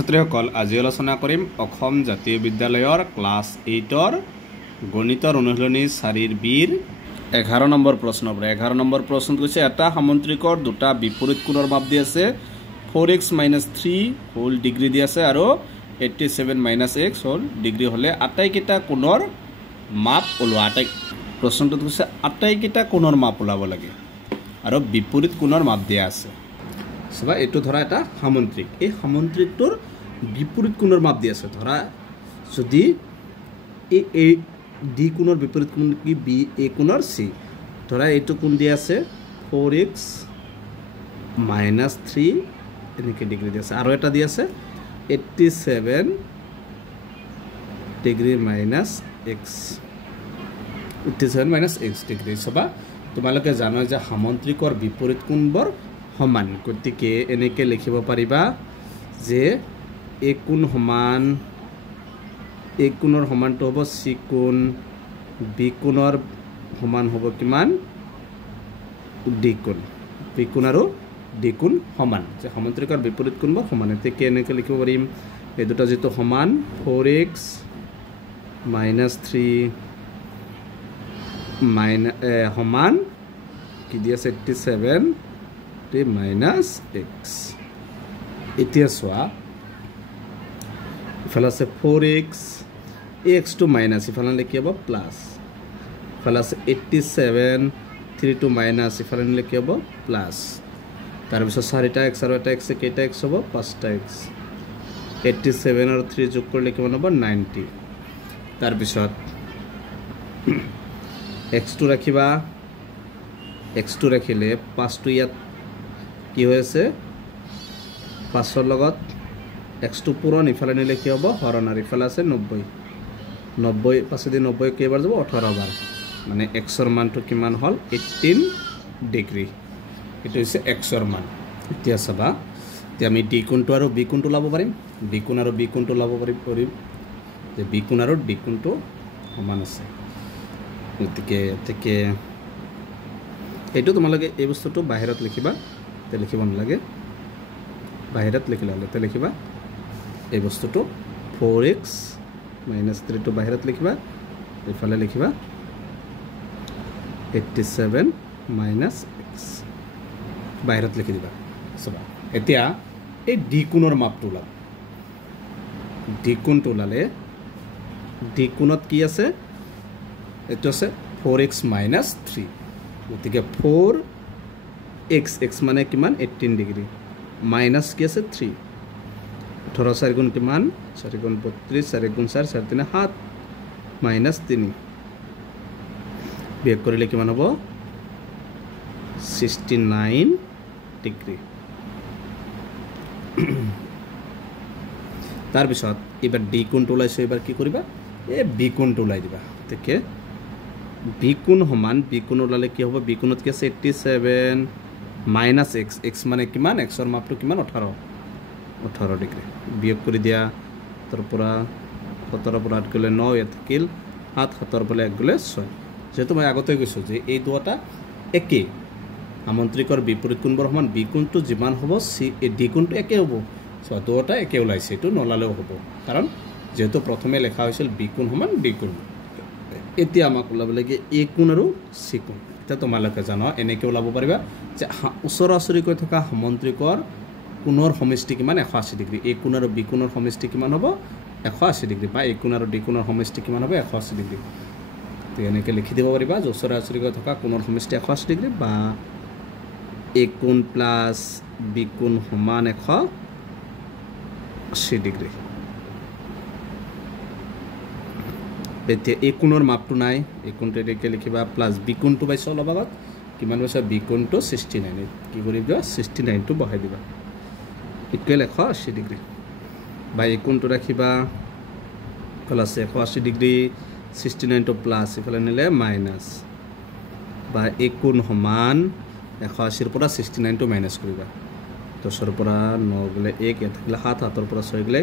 ছাত্ৰীসকল আজি আলোচনা কৰিম অসম জাতীয় বিদ্যালয়ৰ ক্লাছ 8ৰ গণিতৰ অনুশীলনী 4ৰ বিৰ 11 নম্বৰ প্ৰশ্নৰ পৰা 11 নম্বৰ প্ৰশ্ন কৈছে এটা সামন্ত্ৰিকৰ দুটা বিপৰীত কোণৰ মাপ দি আছে 4x - 3 হোল ডিগ্ৰী দি আছে আৰু 87 - x হোল ডিগ্ৰী হলে আটাইকেইটা কোণৰ মাপ ওলোৱা প্ৰশ্নটো কৈছে আটাইকেইটা কোণৰ মাপ ওলাব লাগে আৰু বিপৰীত কোণৰ মাপ দিয়া আছে সবা এটো ধৰা এটা সামন্ত্ৰিক এই সামন্ত্ৰিকটোৰ বিপৰীত কোণৰ মাপ দি আছে ধৰা যদি এ ডি কোণৰ বিপৰীত কোণ কি বি এ কোণৰ সি ধৰা এটো কোণ দি আছে 4x - 3 এনেকে ডিগ্ৰী দি আছে আৰু এটা দি আছে 87 degree minus x 87 - x degree সবা তোমালোকে জানো যে সামন্ত্ৰিকৰ বিপৰীত কোণবোৰ সমান গতিকে এনেকে লিখিব পাৰিবা যে এ কোণ সমান এ কোণৰ সমানটো হ'ব সি কোণ বি কোণৰ সমান হ'ব কিমান ডি কোণ বি কোণ আৰু ডি কোণ সমান যে সামন্ত্ৰিকৰ বিপৰীত কোণবোৰ সমান এতে এনেকে লিখিব পাৰিম এই দুটা যেটো সমান 4x - 3 সমান কি দি আছে 87 minus x এতিয়া সোয়া ইফালে আছে 4x x to minus ইফালে লিখি হ'ব প্লাস ইফালে আছে 87 3 to minus ইফালে লিখি হ'ব প্লাস তাৰ পিছত 4টা x আৰু এটা x কেইটা x হ'ব 5টা x 87 আৰু 3 যোগ কৰিলে কিমান হ'ব 90 তাৰ পিছত x2 ৰাখিবা x2 ৰাখিলে 5 টো ইয়াত কি হয়েছে 5ৰ লগত x টো পূৰণ ইফালে নিলে কি হ'ব হৰণ আৰু ইফালে আছে 90 90 পাছে দি 90 কেইবাৰ যাব 18 বাৰ মানে x ৰ মানটো কিমান হল 18 ডিগ্ৰী এটো হৈছে x ৰ মান এতিয়া চাবা তে আমি d কোণটো আৰু b কোণটো লাভ পাৰিম d কোণ আৰু b কোণটো লাভ পাৰিম যে b কোণ আৰু d কোণটো সমান আছে গতিকে এইটো তোমালোকে এই বস্তুটো বাহিৰত লিখিবা তে লিখিব নালাগে বাহিৰত লিখিলে তে লিখিবা এই বস্তুটো 4x - 3 টো বাহিৰত লিখিবা ইফালে লিখিবা 87 - x বাহিৰত লিখি দিবা সবা এতিয়া এই ডি কোণৰ মাপটো ওলাব ডি কোণটো ওলালে ডি কোণত কি আছে এটো আছে 4x - 3 গতিকে 4x মানে কিমান 18 ডিগ্ৰী মাইনাস কি আছে 3 18 4 গুণ কিমান 4 গুণ 32 4 গুণ 4 4 3 7 মাইনাস 3 বিয়োগ কৰিলে কিমান হ'ব 69 ডিগ্ৰী তাৰ পিছত এবাৰ ডি কোণটো ওলাইছে এবাৰ কি কৰিবা এই বি কোণটো ওলাই দিবা তেকে বি কোণ সমান বি কোণ ওলালে কি হ'ব বি কোণত কি আছে 87 মাইনাস x x মানে কিমান x ৰ মাপটো কিমান 18 ডিগ্ৰী বিয়োগ কৰি দিয়া তাৰ পৰা 17 পৰা 8 গলে 9 ইয়াত থাকিল 7 7 পৰা 1 গলে 6 যেটো মই আগতে কৈছো যে এই দুটা একে সামন্ত্ৰিকৰ বিপৰীত কোণবোৰ সমান বি কোণটো যিমান হ'ব সি ডি কোণটো একে হ'ব সো দুটা একে ওলাইছে এটো নলালেও হ'ব কাৰণ যেটো প্ৰথমে লেখা হৈছিল বি কোণ সমান ডি কোণ এতিয়া আমাক ওলাব লাগে এ কোণ আৰু সি কোণ এটা তোমালোকে জানো এনেকে ওলাব পাৰিবা যে ওচৰা-ওচৰিকৈ থকা সামন্ত্ৰিকৰ কোণৰ সমষ্টি কিমান 180 ডিগ্ৰী এ কোণ আৰু বি কোণৰ সমষ্টি কিমান হ'ব 180 ডিগ্ৰী বা এ কোণ আৰু ডি কোণৰ সমষ্টি কিমান হ'ব 180 ডিগ্ৰী তো এনেকে লিখি দিব পাৰিবা যে ওচৰা-ওচৰিকৈ থকা কোণৰ সমষ্টি 180 ডিগ্ৰী বা এ কোণ প্লাস বি কোণ সমান 180 ডিগ্ৰী এতিয়া এ কোণৰ মাপটো নাই এ কোণটো একে লিখিবা প্লাস বি কোণটো পাইছো অলপ আগত কিমান পাইছো বি কোণটো 69 কি কৰিবা 69 টো বহাই দিবা ইকুৱেল 180 ডিগ্ৰী বা এ কোণটো ৰাখিবা প্লাস 180 ডিগ্ৰী 69 টো প্লাস ইফালে নিলে মাইনাস বা এ কোণ সমান 180 ৰ পৰা 69 টো মাইনাস কৰিবা 10 ৰ পৰা 9 গলে 1 ইয়াত থাকিলে 7 7 ৰ পৰা 6 গলে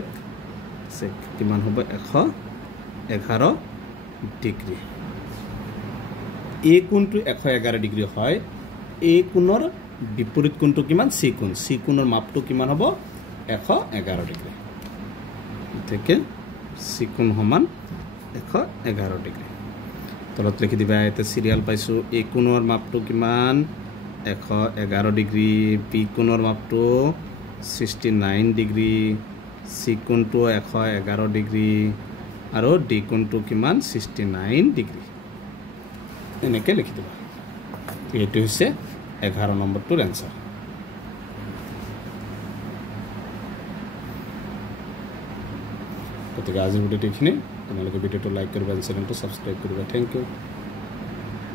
কিমান হ'ব 111 ডিগ্ৰী এ কোণটো 111 ডিগ্ৰী হয় এ কোণৰ বিপৰীত কোণটো কিমান সি কোণ সি কোণৰ মাপটো কিমান হ'ব 111 ডিগ্ৰী গতিকে চি কোণ সমান 111 ডিগ্ৰী তলত লিখি দিবা এতিয়া চিৰিয়েল পাইছোঁ এ কোণৰ মাপটো কিমান 111 ডিগ্ৰী বি কোণৰ মাপটো 69 ডিগ্ৰী চি কোণটো 111 ডিগ্ৰী আৰু ডি কোণটো কিমান 69 ডিগ্ৰী এনেকৈ লিখি দিবা এইটো হৈছে 11 নম্বৰটোৰ এনসাৰ গতিকে আজিৰ ভিডিঅ'টো এইখিনি তোমালোকে ভিডিঅ'টো লাইক কৰিবা চেনেলটো সাবস্ক্ৰাইব কৰিবা থ্যাংক ইউ